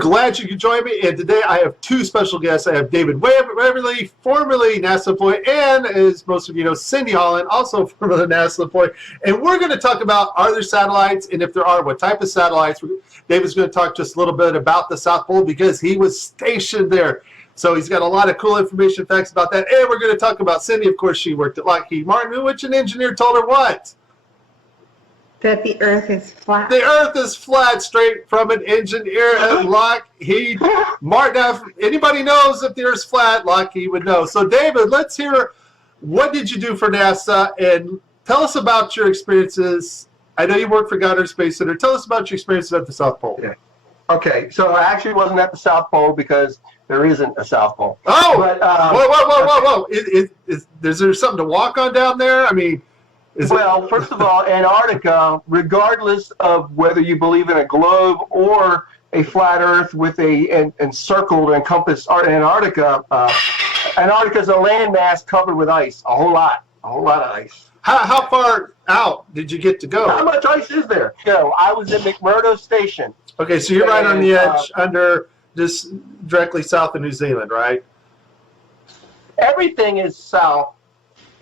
Glad you could join me, and today I have two special guests. I have David Waverly, formerly NASA employee, and as most of you know, Cindy Holland, also formerly NASA employee. And we're going to talk about, are there satellites, and if there are, what type of satellites. David's going to talk just a little bit about the South Pole because he was stationed there. So he's got a lot of cool information, facts about that. And we're going to talk about Cindy. Of course, she worked at Lockheed Martin, which an engineer told her what? That the Earth is flat. The Earth is flat, straight from an engineer at Lockheed Martin. Now, if anybody knows if the Earth's flat, Lockheed would know. So, David, let's hear, what did you do for NASA? And tell us about your experiences. I know you worked for Goddard Space Center. Tell us about your experiences at the South Pole. Yeah. Okay, so I actually wasn't at the South Pole because there isn't a South Pole. Oh! But, whoa. Is there something to walk on down there? I mean... Well, first of all, Antarctica, regardless of whether you believe in a globe or a flat Earth with a encircled, encompassed Antarctica, Antarctica is a landmass covered with ice, a whole lot of ice. How far out did you get to go? How much ice is there? I was at McMurdo Station. Okay, so you're right on the edge, under just directly south of New Zealand, right? Everything is south.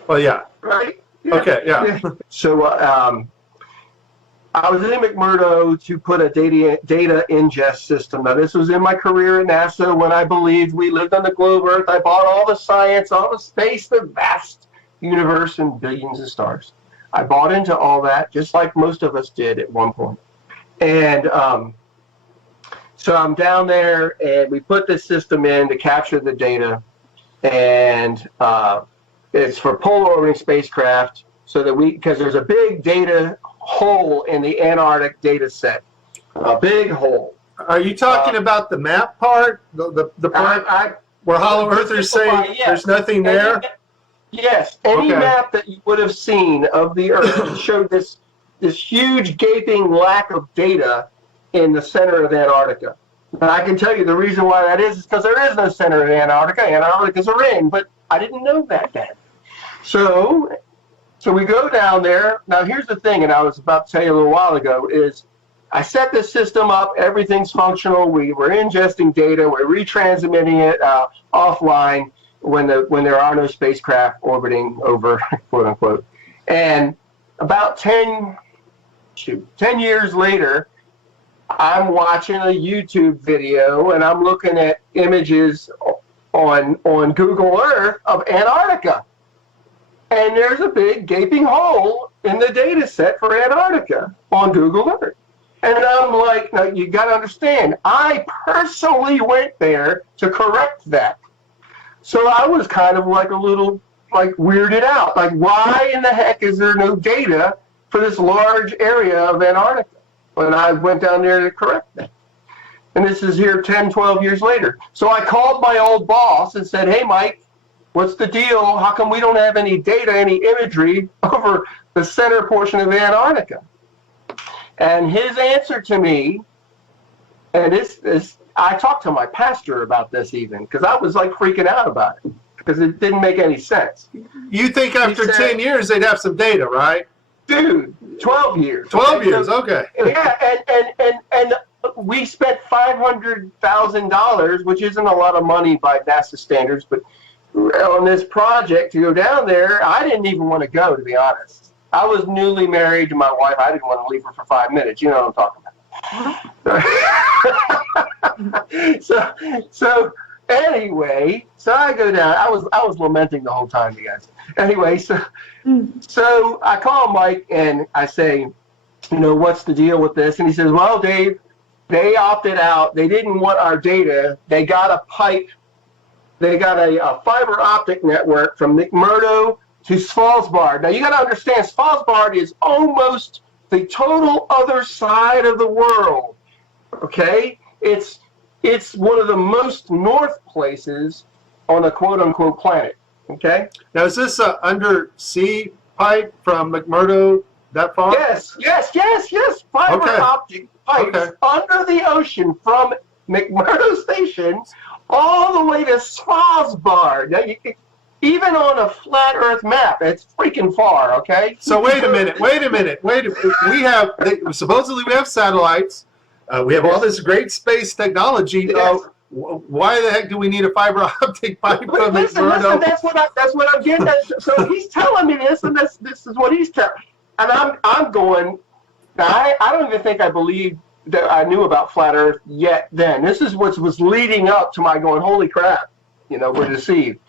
Well, yeah. Right? Yeah. Okay, yeah. So I was in McMurdo to put a data ingest system. Now, this was in my career at NASA when I believed we lived on the globe Earth. I bought all the science, all the space, the vast universe, and billions of stars. I bought into all that, just like most of us did at one point. And so I'm down there, and we put this system in to capture the data, and it's for polar orbiting spacecraft, so that because there's a big data hole in the Antarctic data set, a big hole. Are you talking about the map part, the part where Hollow Earthers say there's nothing there? Yes, any map that you would have seen of the Earth showed this huge gaping lack of data in the center of Antarctica. And I can tell you the reason why that is because there is no center of Antarctica. Antarctica's a ring, but I didn't know that then. So we go down there. Now, here's the thing, and I was about to tell you a little while ago, is I set this system up. Everything's functional. We're ingesting data. We're retransmitting it offline when there are no spacecraft orbiting over, quote unquote. And about 10 years later, I'm watching a YouTube video, and I'm looking at images on Google Earth of Antarctica. And there's a big gaping hole in the data set for Antarctica on Google Earth. And I'm like, now you got to understand, I personally went there to correct that. So I was kind of like a little weirded out. Like, why in the heck is there no data for this large area of Antarctica when I went down there to correct that? And this is here 10, 12 years later. So I called my old boss and said, hey, Mike, what's the deal? How come we don't have any data, any imagery over the center portion of Antarctica? And his answer to me, and I talked to my pastor about this even, because I was like freaking out about it, because it didn't make any sense. You think after 10 years they'd have some data, right? Dude, 12 years. 12 years, okay. Yeah, and we spent $500,000, which isn't a lot of money by NASA standards, but on this project to go down there, I didn't even want to go, to be honest. I was newly married to my wife. I didn't want to leave her for 5 minutes. You know what I'm talking about. So anyway, so I go down. I was lamenting the whole time, you guys. Anyway, so I call Mike and I say, what's the deal with this? And he says, well, Dave, they opted out. They didn't want our data. They got a pipe. They got a fiber optic network from McMurdo to Svalbard. Now, you got to understand, Svalbard is almost the total other side of the world, okay? It's one of the most north places on a quote-unquote planet, okay? Now, is this an undersea pipe from McMurdo that far? Yes. Fiber optic pipes under the ocean from McMurdo Station all the way to Svalbard. Now, even on a flat Earth map, it's freaking far, okay? So wait a minute. Supposedly we have satellites. We have all this great space technology. Yes. Why the heck do we need a fiber optic pipe But from listen, McMurdo? that's what I'm getting at. So he's telling me this, and this is what he's telling. And I'm going. Now I don't even think I believed that I knew about flat Earth yet. Then this is what was leading up to my going. Holy crap! We're deceived.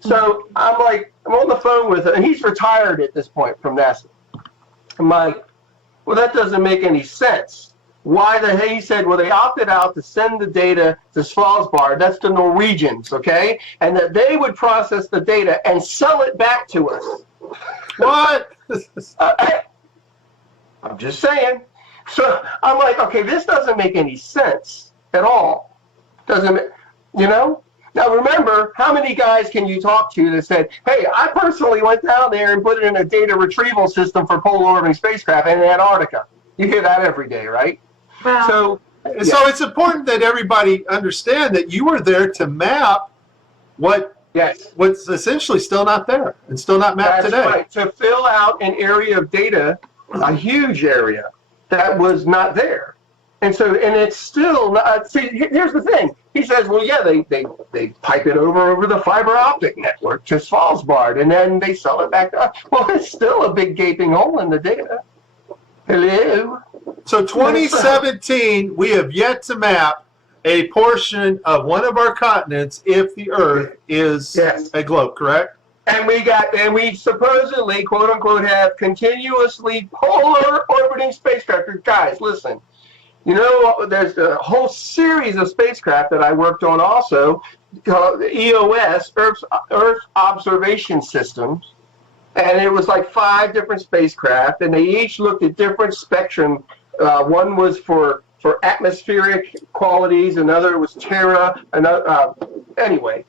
So I'm on the phone with him, and he's retired at this point from NASA. I'm like, well, that doesn't make any sense. Why the hell? He said, well, they opted out to send the data to Svalbard. That's the Norwegians, okay? And that they would process the data and sell it back to us. What? I'm just saying. So I'm like, okay, this doesn't make any sense at all. Now remember, how many guys can you talk to that said, hey, I personally went down there and put it in a data retrieval system for polar orbiting spacecraft in Antarctica? You hear that every day, right? Well, So it's important that everybody understand that you were there to map what's essentially still not there and still not mapped today. That's right. To fill out an area of data, a huge area that was not there. And it's still not. See, here's the thing. He says, well, yeah, they pipe it over the fiber optic network to Svalbard, and then they sell it back to us. Well, it's still a big gaping hole in the data. Hello? So 2017, we have yet to map a portion of one of our continents if the Earth is a globe, correct? And we supposedly, quote unquote, have continuously polar orbiting spacecraft. Guys, listen. There's a whole series of spacecraft that I worked on also, called EOS, Earth Observation Systems, and it was like 5 different spacecraft, and they each looked at different spectrum. One was for atmospheric qualities, another was Terra, anyway.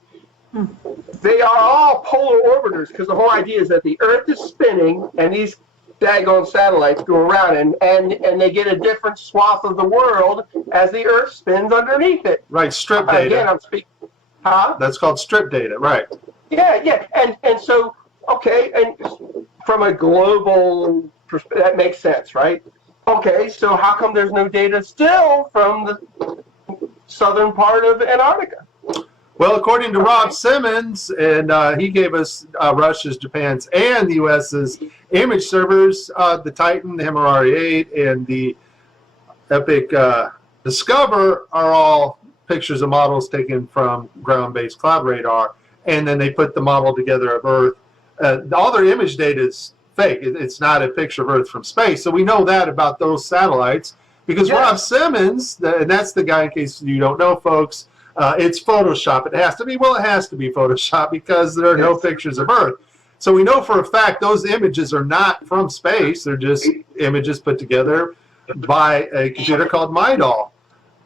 They are all polar orbiters because the whole idea is that the Earth is spinning and these daggone satellites go around and they get a different swath of the world as the Earth spins underneath it. Right, strip data. Again, I'm speaking. Huh? That's called strip data, right? Yeah. And so, okay, and from a global perspective, that makes sense, right? Okay, so how come there's no data still from the southern part of Antarctica? Well, according to Rob Simmons, and he gave us Russia's, Japan's, and the U.S.'s image servers, the Titan, the MRR-8, and the Epic Discover are all pictures of models taken from ground-based cloud radar, and then they put the model together of Earth. All their image data is fake. It's not a picture of Earth from space. So we know that about those satellites because Rob Simmons, and that's the guy, in case you don't know, folks, it's Photoshop. It has to be. Well, it has to be Photoshop because there are no pictures of Earth. So we know for a fact those images are not from space. They're just images put together by a computer called MyDoll.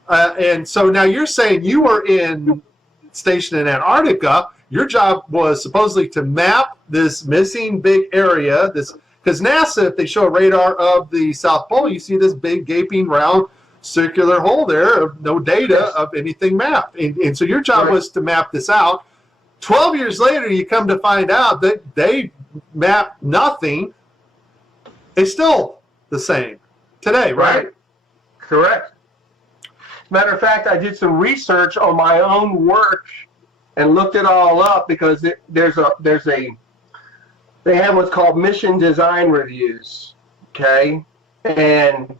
And so now you're saying you were stationed in Antarctica. Your job was supposedly to map this missing big area. Because NASA, if they show a radar of the South Pole, you see this big gaping round circular hole there of no data of anything mapped. And so your job was to map this out. 12 years later, you come to find out that they mapped nothing. It's still the same today, right? Correct. Matter of fact, I did some research on my own work and looked it all up because they have what's called mission design reviews, okay? And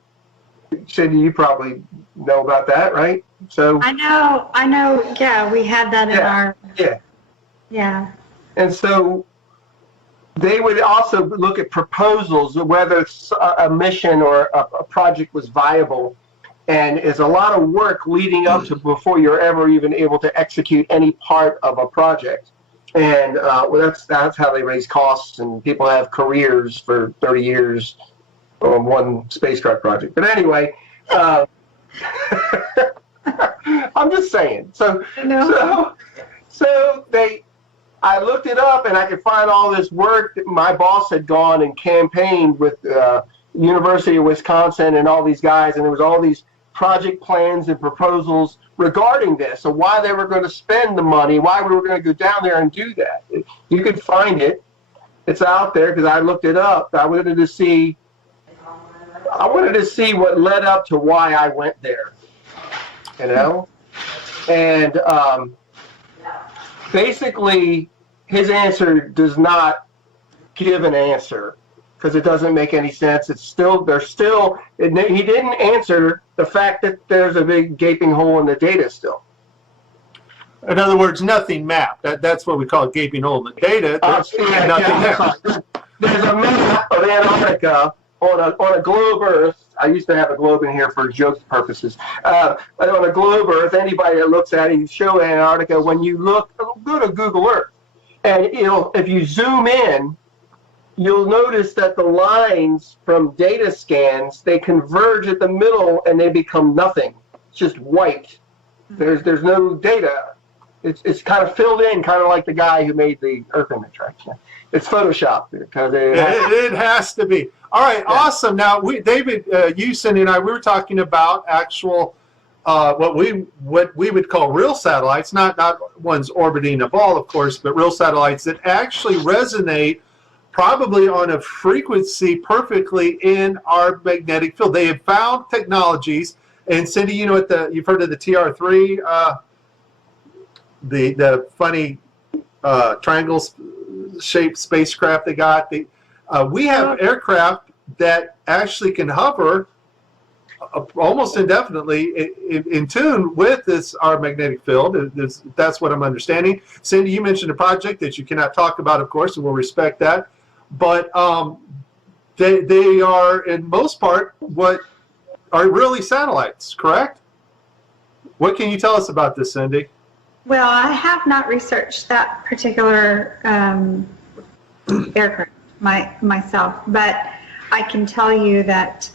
Cindy, you probably know about that, right? So I know. Yeah, we had that in our. Yeah. And so they would also look at proposals, whether a mission or a project was viable, and it's a lot of work leading up to before you're ever even able to execute any part of a project. And that's how they raise costs, and people have careers for 30 years on one spacecraft project. But anyway, I'm just saying. So I looked it up and I could find all this work that my boss had gone and campaigned with University of Wisconsin and all these guys, and there was all these project plans and proposals regarding this, so why they were going to spend the money, why we were going to go down there and do that. You could find it. It's out there because I looked it up. I wanted to see I wanted to see what led up to why I went there, you know? And basically, his answer does not give an answer because it doesn't make any sense. It's still, he didn't answer the fact that there's a big gaping hole in the data still. In other words, nothing mapped. That's what we call a gaping hole in the data. There's nothing there. There's a map of Antarctica on a globe Earth. I used to have a globe in here for joke purposes. On a globe Earth, anybody that looks at it, you show Antarctica. When you look, go to Google Earth, and if you zoom in, you'll notice that the lines from data scans, they converge at the middle and they become nothing. It's just white. There's no data. It's kind of filled in, kind of like the guy who made the Earth image, right? It's Photoshop because it has to be. All right, yeah. Awesome. Now, David, you, Cindy, and I, we were talking about actual what we would call real satellites, not ones orbiting a ball, of course, but real satellites that actually resonate probably on a frequency perfectly in our magnetic field. They have found technologies, and Cindy, you know, you've heard of the TR3, the funny triangle-shaped spacecraft they got. We have aircraft that actually can hover almost indefinitely in tune with our magnetic field. That's what I'm understanding. Cindy, you mentioned a project that you cannot talk about, of course, and we'll respect that. But they are, in most part, what are really satellites, correct? What can you tell us about this, Cindy? Well, I have not researched that particular aircraft myself, but I can tell you that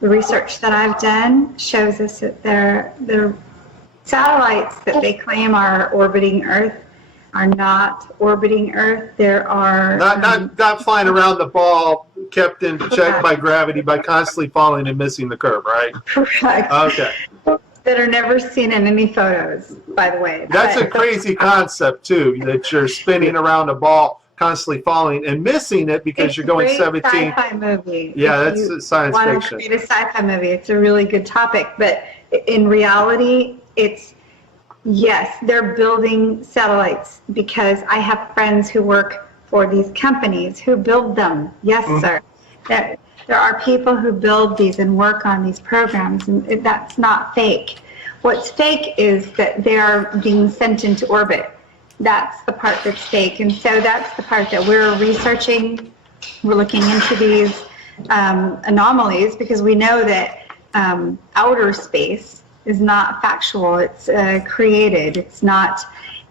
the research that I've done shows us that the satellites that they claim are orbiting Earth are not orbiting Earth. There are not flying around the ball, kept in check by gravity by constantly falling and missing the curve, right? Correct. Okay. That are never seen in any photos, by the way. That's a crazy concept too, that you're spinning around a ball, constantly falling and missing it because you're going 17. It's a sci-fi movie. Yeah, that's science fiction. Want to create a sci-fi movie, it's a really good topic, but in reality, yes, they're building satellites because I have friends who work for these companies who build them. Yes, sir. There are people who build these and work on these programs, and that's not fake. What's fake is that they are being sent into orbit. That's the part that's fake, and so that's the part that we're researching. We're looking into these anomalies because we know that outer space is not factual. It's created. It's not.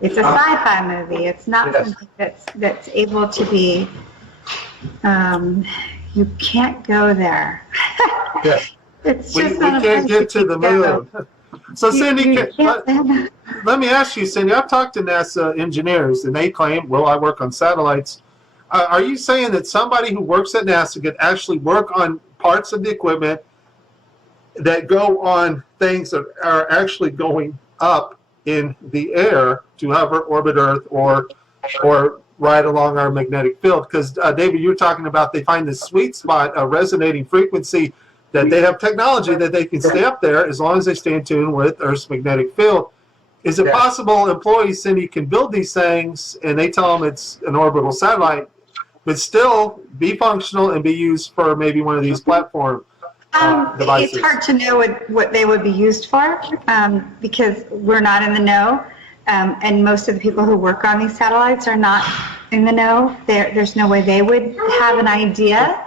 It's a sci-fi movie. It's not something that's able to be. You can't go there. Yeah. It's we just can't get to the moon. So Cindy, let me ask you, Cindy, I've talked to NASA engineers and they claim, well, I work on satellites. Are you saying that somebody who works at NASA could actually work on parts of the equipment that go on things that are actually going up in the air to hover, orbit Earth, or right along our magnetic field? Because David, you were talking about they find this sweet spot, a resonating frequency, that they have technology that they can stay up there as long as they stay in tune with Earth's magnetic field. Is it possible employees, Cindy, can build these things and they tell them it's an orbital satellite, but still be functional and be used for maybe one of these platform devices? It's hard to know what they would be used for because we're not in the know. And most of the people who work on these satellites are not in the know. There's no way they would have an idea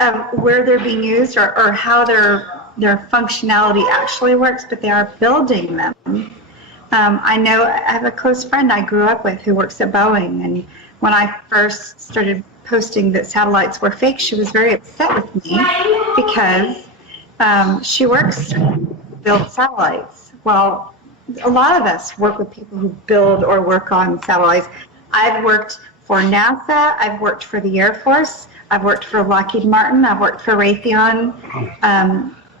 of where they're being used or how their functionality actually works, but they are building them. I know I have a close friend I grew up with who works at Boeing, and when I first started posting that satellites were fake, she was very upset with me because she works to build satellites. Well, a lot of us work with people who build or work on satellites. I've worked for NASA, I've worked for the Air Force, I've worked for Lockheed Martin, I've worked for Raytheon,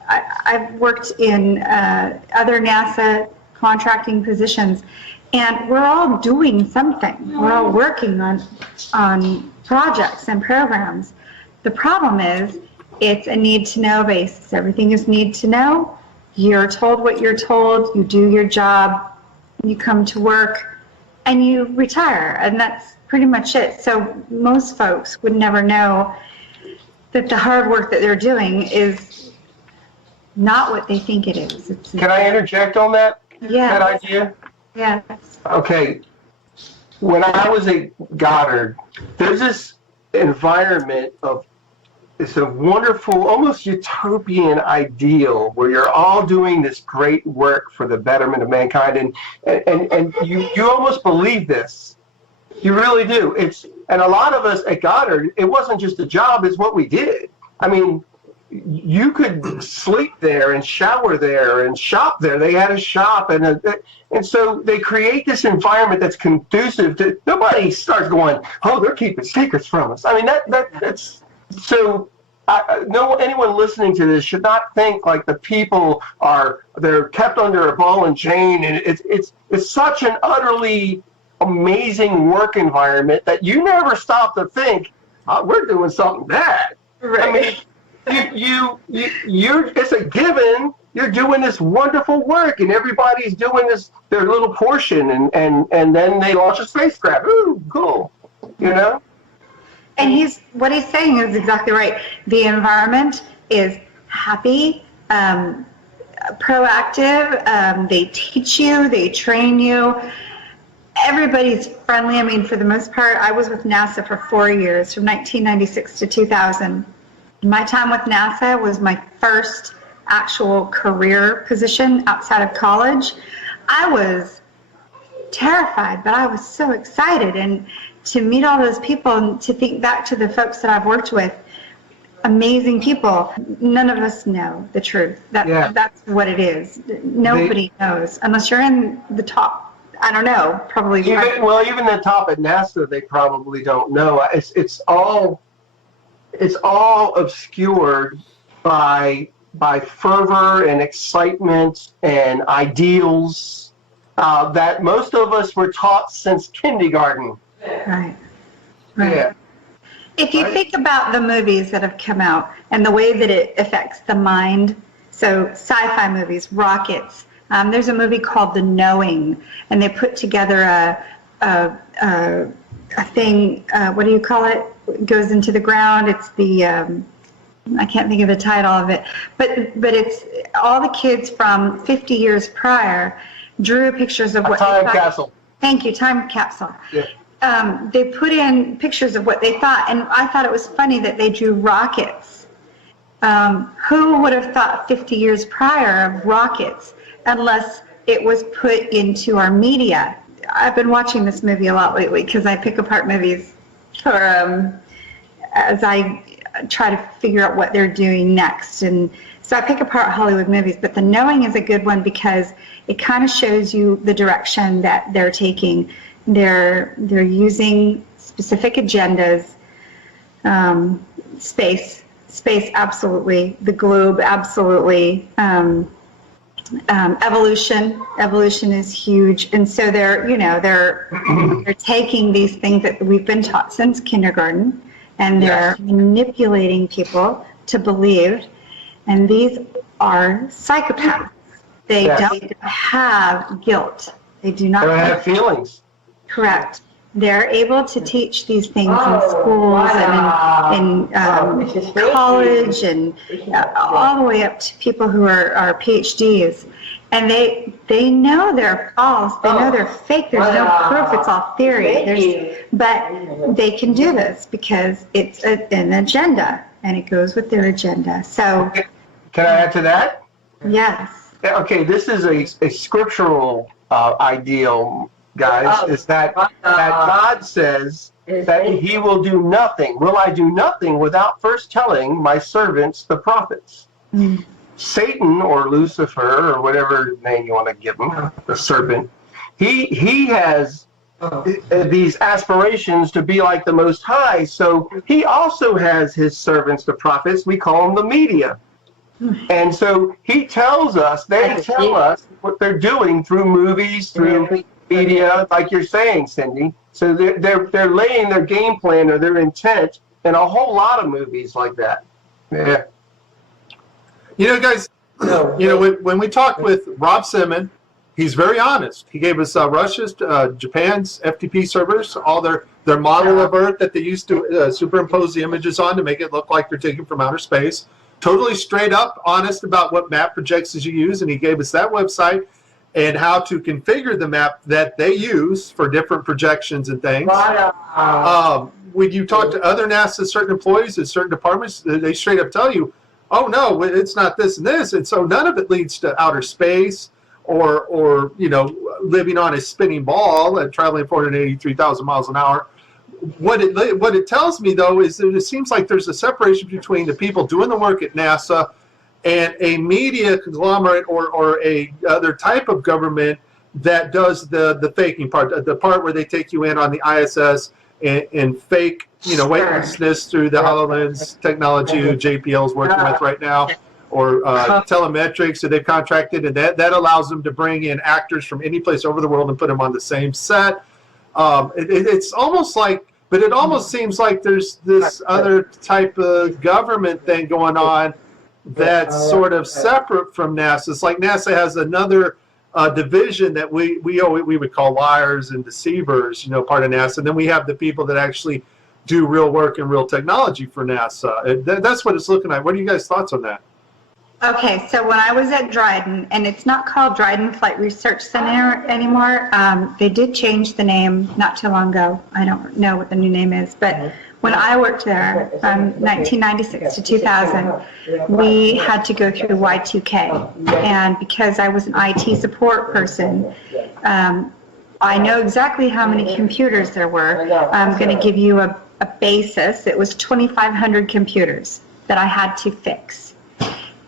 I've worked in other NASA contracting positions, and we're all doing something. We're all working on projects and programs. The problem is It's a need to know basis. Everything is need to know. You're told what you're told, you do your job, you come to work, and you retire, and that's pretty much it. So most folks would never know that the hard work that they're doing is not what they think it is. Can I interject on that? Yeah. That idea? Yes. Okay. When I was at Goddard, there's this environment of, it's a wonderful, almost utopian ideal where you're all doing this great work for the betterment of mankind, and you almost believe this. You really do. And a lot of us at Goddard, it wasn't just a job, it's what we did. I mean, you could sleep there and shower there and shop there. They had a shop, and so they create this environment that's conducive to, nobody starts going, oh, they're keeping secrets from us. I mean, that's so. Anyone listening to this should not think like the people they're kept under a ball and chain, and it's such an utterly amazing work environment that you never stop to think, we're doing something bad. Right. I mean, you're it's a given. You're doing this wonderful work, and everybody's doing their little portion, and then they launch a spacecraft. Ooh, cool. You know? And what he's saying is exactly right. The environment is happy, proactive. They teach you, they train you. Everybody's friendly. I mean, for the most part, I was with NASA for 4 years, from 1996 to 2000. My time with NASA was my first actual career position outside of college. I was terrified, but I was so excited. And to meet all those people and to think back to the folks that I've worked with, amazing people. None of us know the truth. That's what it is. Nobody knows unless you're in the top. I don't know. Probably. Even the top at NASA, they probably don't know. It's all obscured by fervor and excitement and ideals that most of us were taught since kindergarten. Right. Yeah. If you think about the movies that have come out and the way that it affects the mind, so sci-fi movies, rockets, there's a movie called The Knowing, and they put together a thing, what do you call it? It goes into the ground. It's the, I can't think of the title of it, but it's all the kids from 50 years prior drew pictures of what time capsule. Thank you, time capsule. Yeah. They put in pictures of what they thought, and I thought it was funny that they drew rockets. Who would have thought 50 years prior of rockets unless it was put into our media? I've been watching this movie a lot lately because I pick apart movies for as I try to figure out what they're doing next. And so I pick apart Hollywood movies, but The Knowing is a good one because it kind of shows you the direction that they're taking. They're using specific agendas, space absolutely, the globe absolutely, evolution is huge, and so they're taking these things that we've been taught since kindergarten, and they're manipulating people to believe, and these are psychopaths. They don't have guilt. They do not have feelings. Correct. They're able to teach these things in schools and in college and all the way up to people who are PhDs. And they know they're false. They know they're fake. There's no proof. It's all theory. But they can do this because it's an agenda, and it goes with their agenda. So, can I add to that? Yes. Okay, this is a scriptural ideal, guys, is that God says that he will do nothing. Will I do nothing without first telling my servants, the prophets? Mm. Satan, or Lucifer, or whatever name you want to give him, the serpent, he has these aspirations to be like the Most High. So he also has his servants, the prophets. We call them the media. And so he tells us, they tell us what they're doing through movies, through media, like you're saying, Cindy. So they're laying their game plan or their intent in a whole lot of movies like that. Yeah. You know, guys, you know, when we talked with Rob Simon, he's very honest. He gave us Russia's, Japan's FTP servers, all their model of Earth that they used to superimpose the images on to make it look like they're taken from outer space. Totally straight up honest about what map projections you use, and he gave us that website and how to configure the map that they use for different projections and things. When you talk to other NASA certain employees in certain departments, they straight up tell you, oh no, it's not this and this, and so none of it leads to outer space or you know, living on a spinning ball and traveling 483,000 miles an hour. What it tells me though is that it seems like there's a separation between the people doing the work at NASA and a media conglomerate or a other type of government that does the faking part, the part where they take you in on the ISS and fake, you know, weightlessness through the HoloLens technology JPL is working with right now, or telemetrics, so they've contracted, and that allows them to bring in actors from any place over the world and put them on the same set. It's almost like, but it almost seems like there's this other type of government thing going on that's sort of separate from NASA. It's like NASA has another division that we would call liars and deceivers, you know, part of NASA. And then we have the people that actually do real work and real technology for NASA. That's what it's looking like. What are you guys' thoughts on that? Okay, so when I was at Dryden, and it's not called Dryden Flight Research Center anymore, they did change the name not too long ago. I don't know what the new name is, but when I worked there from 1996 to 2000, we had to go through Y2K. And because I was an IT support person, I know exactly how many computers there were. I'm going to give you a basis. It was 2,500 computers that I had to fix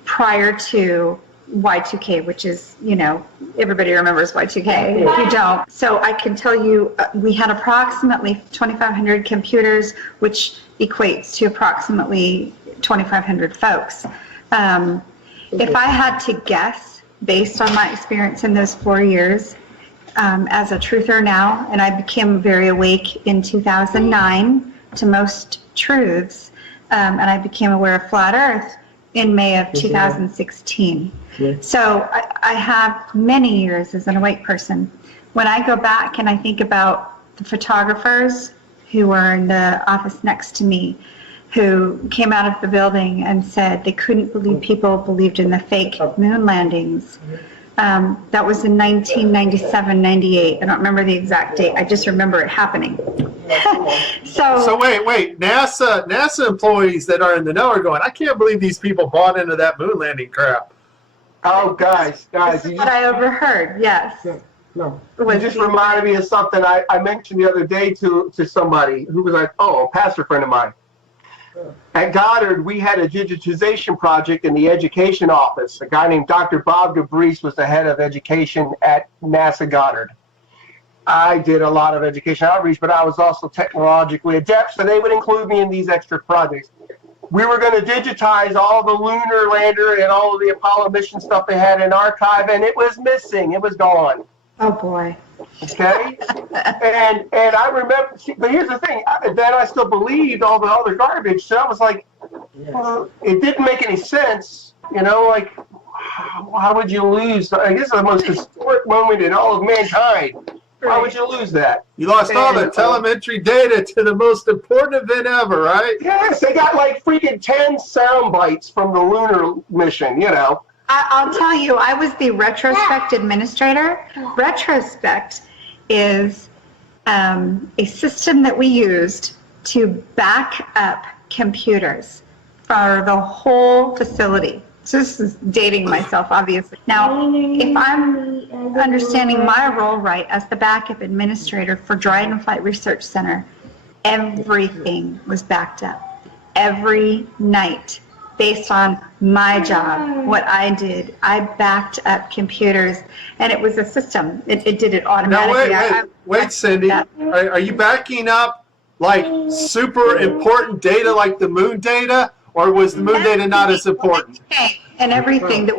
prior to Y2K, which is, you know, everybody remembers Y2K. If you don't, so I can tell you we had approximately 2,500 computers, which equates to approximately 2,500 folks. If I had to guess, based on my experience in those 4 years, as a truther now, and I became very awake in 2009 to most truths, and I became aware of flat Earth in May of 2016. So I have many years as an awake person. When I go back and I think about the photographers who were in the office next to me, who came out of the building and said they couldn't believe people believed in the fake moon landings. That was in 1997, 98. I don't remember the exact date. I just remember it happening. So wait. NASA employees that are in the know are going, I can't believe these people bought into that moon landing crap. Oh, guys. This is what I overheard, yes. No. You just reminded me of something I mentioned the other day to somebody who was like, oh, a pastor friend of mine. At Goddard, we had a digitization project in the education office. A guy named Dr. Bob DeVries was the head of education at NASA Goddard. I did a lot of education outreach, but I was also technologically adept, so they would include me in these extra projects. We were going to digitize all the lunar lander and all of the Apollo mission stuff they had in archive, and it was missing. It was gone. Oh, boy. Okay? and I remember, but here's the thing, then I still believed all the other garbage, so I was like, well, it didn't make any sense, you know, like, how would you lose, I guess the most historic moment in all of mankind. Why would you lose that? You lost all the telemetry data to the most important event ever, right? Yes, they got like freaking 10 sound bites from the lunar mission, you know. I'll tell you, I was the retrospect administrator. Retrospect is a system that we used to back up computers for the whole facility. So this is dating myself, obviously. Now, if I'm understanding my role right as the backup administrator for Dryden Flight Research Center, everything was backed up. Every night, based on my job, what I did, I backed up computers, and it was a system. It did it automatically. Now, wait, Cindy. Are you backing up, like, super important data like the moon data? Or was the moon data not as important? And everything that